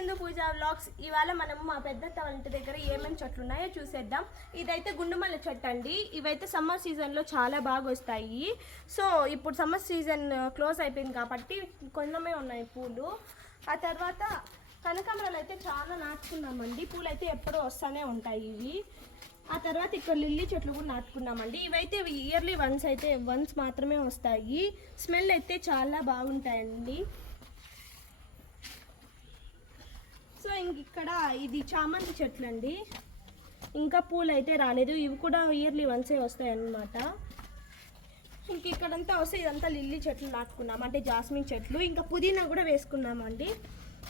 చందు పూజ vlogs. ఇవాళ మనం మా పెద్దత్త వాళ్ళ ఇంటి దగ్గర ఏమేమి చెట్లు ఉన్నాయో చూసేద్దాం. ఇదైతే గుండుమల్ల చెట్టు అండి. ఇవైతే సమ్మర్ సీజన్లో చాలా బాగా వస్తాయి. సో ఇప్పుడు సమ్మర్ సీజన్ క్లోజ్ అయిపోయింది కాబట్టి కొంచెమే ఉన్నాయి పూలు. ఆ తర్వాత కనకాంబరాలు అయితే చాలా నాటుకున్నామండి. పూలు అయితే ఎప్పుడూ వస్తూనే ఉంటాయి ఇవి. ఆ తర్వాత ఇక్కడ లిల్లీ చెట్లు కూడా నాటుకున్నామండి. ఇవైతే ఇయర్లీ వన్స్ మాత్రమే వస్తాయి. స్మెల్ అయితే చాలా బాగుంటాయండి. సో ఇంక ఇక్కడ ఇది చామంతి చెట్లు అండి. ఇంకా పూలు అయితే రాలేదు. ఇవి కూడా ఇయర్లీ వన్సే వస్తాయి అన్నమాట. ఇంక ఇక్కడంతా వస్తే ఇదంతా లిల్లీ చెట్లు నాటుకున్నాం, అంటే జాస్మిన్ చెట్లు. ఇంకా పుదీనా కూడా వేసుకున్నామండి.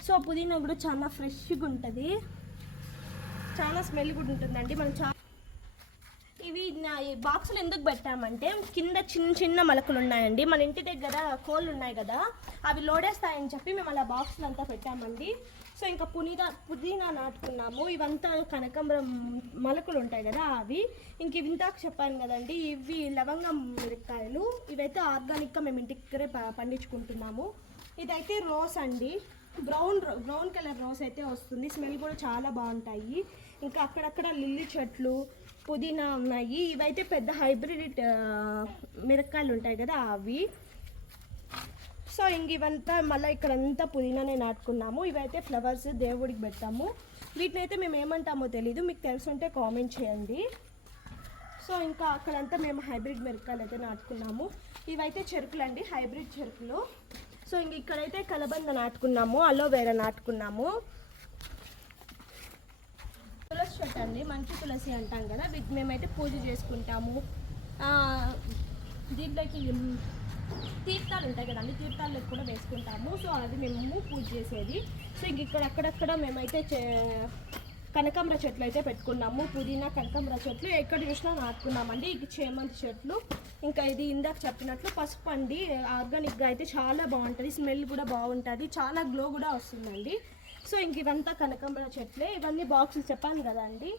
సో పుదీనా కూడా చాలా ఫ్రెష్గా ఉంటుంది, చాలా స్మెల్ కూడా ఉంటుందండి. మనం ఇవి బాక్సులు ఎందుకు పెట్టామంటే కింద చిన్న చిన్న మొలకలు ఉన్నాయండి. మన ఇంటి దగ్గర కోళ్ళు ఉన్నాయి కదా, అవి లోడేస్తాయని చెప్పి మేము అలా బాక్సులు అంతా పెట్టామండి. సో ఇంకా పుదీనా నాటుకున్నాము. ఇవంతా కనకాంబరం మొలకలు ఉంటాయి కదా అవి. ఇంక ఇవి ఇంతాక చెప్పాను కదండి, ఇవి లవంగం మిరపకాయలు. ఇవైతే ఆర్గానిక్గా మేము ఇంటి దగ్గరే పండించుకుంటున్నాము. ఇదైతే రోస్ అండి, బ్రౌన్ కలర్ రోస్ అయితే వస్తుంది. స్మెల్ కూడా చాలా బాగుంటాయి. ఇంకా అక్కడక్కడ లిల్లీ చెట్లు, పుదీనా ఉన్నాయి. ఇవైతే పెద్ద హైబ్రిడ్ మిరపకాయలు ఉంటాయి కదా అవి. సో ఇంక ఇవంతా మళ్ళీ ఇక్కడంతా పుదీనానే నాటుకున్నాము. ఇవైతే ఫ్లవర్స్ దేవుడికి పెట్టాము. వీటిని అయితే మేము ఏమంటామో తెలీదు, మీకు తెలుసుంటే కామెంట్ చేయండి. సో ఇంకా అక్కడంతా మేము హైబ్రిడ్ మిరపకాయలు అయితే నాటుకున్నాము. ఇవైతే చెరుకులు అండి, హైబ్రిడ్ చెరుకులు. సో ఇంక ఇక్కడైతే కలబంద నాటుకున్నాము, అలోవేరా నాటుకున్నాము. తులసి చెట్టు అండి, మంచి తులసి అంటాం కదా, మేమైతే పూజ చేసుకుంటాము. దీంట్లోకి తీర్థాలు ఉంటాయి కదండి, తీర్థాలకు కూడా వేసుకుంటాము. సో అది మేము పూజ చేసేది. సో ఇంక ఇక్కడ అక్కడక్కడ మేమైతే కనకాంబర చెట్లు అయితే పెట్టుకున్నాము. పుదీనా కనకాంబర చెట్లు ఎక్కడ చూసినా నాటుకున్నామండి. ఇక చేమంతి చెట్లు, ఇంకా ఇది ఇందాక చెప్పినట్లు పసుపు అండి. ఆర్గానిక్గా అయితే చాలా బాగుంటుంది, స్మెల్ కూడా బాగుంటుంది, చాలా గ్లో కూడా వస్తుందండి. సో ఇంక ఇవంతా కనకాంబర చెట్లే. ఇవన్నీ బాక్సులు చెప్పాను కదా అండి,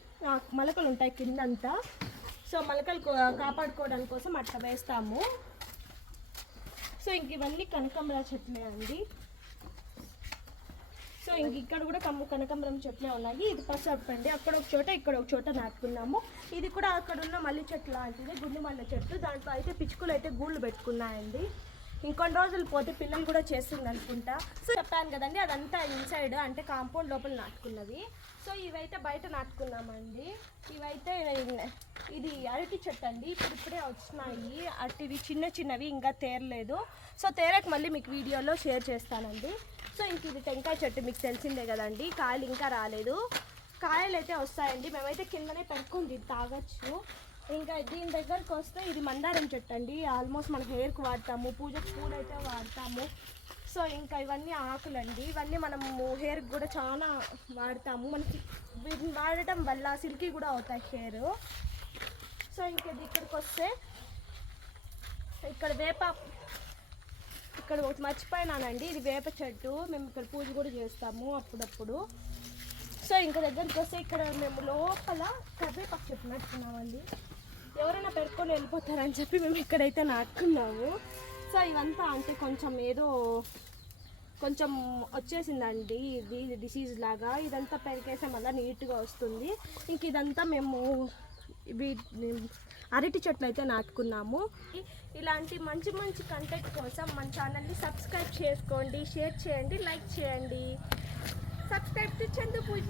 మొలకలు ఉంటాయి కిందంతా. సో మొలకలు కాపాడుకోవడానికి కోసం అట్లా వేస్తాము. సో ఇంక ఇవన్నీ కనకాంబర చెట్లే అండి. సో ఇంక ఇక్కడ కూడా కనకాంబరం చెట్లే ఉన్నాయి. ఇది పసుపు అండి, అక్కడ ఒక చోట ఇక్కడ ఒక చోట నాటుకున్నాము. ఇది కూడా అక్కడ ఉన్న మల్లి చెట్టు లాంటిది, గుండు మల్లె చెట్టు. దాంట్లో అయితే పిచ్చుకలు అయితే గూళ్ళు పెట్టుకున్నాయండి. ఇంకొన్ని రోజులు పోతే పిల్లలు కూడా చేస్తుంది అనుకుంటా. సో చెప్పాను కదండి, అదంతా ఇన్సైడ్ అంటే కాంపౌండ్ లోపల నాటుకున్నది. సో ఇవైతే బయట నాటుకున్నామండి. ఇవైతే ఇది అరటి చెట్టు అండి, ఇప్పుడే వచ్చినాయి అరటివి, చిన్నవి ఇంకా తేరలేదు. సో తేరక మళ్ళీ మీకు వీడియోలో షేర్ చేస్తానండి. సో ఇంక ఇది టెంకాయ చెట్టు, మీకు తెలిసిందే కదండి, కాయలు ఇంకా రాలేదు. కాయలు అయితే వస్తాయండి. మేమైతే కిందనే పెట్టుకుని తాగొచ్చు. ఇంకా దీని దగ్గరకు వస్తే ఇది మందారం చెట్టు అండి. ఆల్మోస్ట్ మన హెయిర్కి వాడతాము, పూజకు పూలు అయితే వాడతాము. సో ఇంకా ఇవన్నీ ఆకులండి, ఇవన్నీ మనము హెయిర్కి కూడా చాలా వాడతాము. మనకి వీటిని వాడటం వల్ల సిల్కీ కూడా అవుతాయి హెయిర్. సో ఇంకా ఇక్కడికి వస్తే ఇక్కడ ఇక్కడ ఒకటి మర్చిపోయినానండి, ఇది వేప చెట్టు. మేము ఇక్కడ పూజ కూడా చేస్తాము అప్పుడప్పుడు. సో ఇంకా దగ్గరికి వస్తే ఇక్కడ మేము లోపల కరివేపాకు చెట్టు నాటుకున్నామండి. ఎవరైనా పెట్టుకొని వెళ్ళిపోతారని చెప్పి మేము ఇక్కడైతే నాటుకున్నాము. సో ఇవంతా అంటే కొంచెం వచ్చేసిందండి, ఇది డిసీజ్ లాగా. ఇదంతా పెరిగేసే మళ్ళీ నీట్గా వస్తుంది. ఇంక ఇదంతా మేము అరటి చెట్లు అయితే నాటుకున్నాము. ఇలాంటి మంచి కంటెంట్ కోసం మన ఛానల్ని సబ్స్క్రైబ్ చేసుకోండి, షేర్ చేయండి, లైక్ చేయండి. Subscribe to Chandu puja.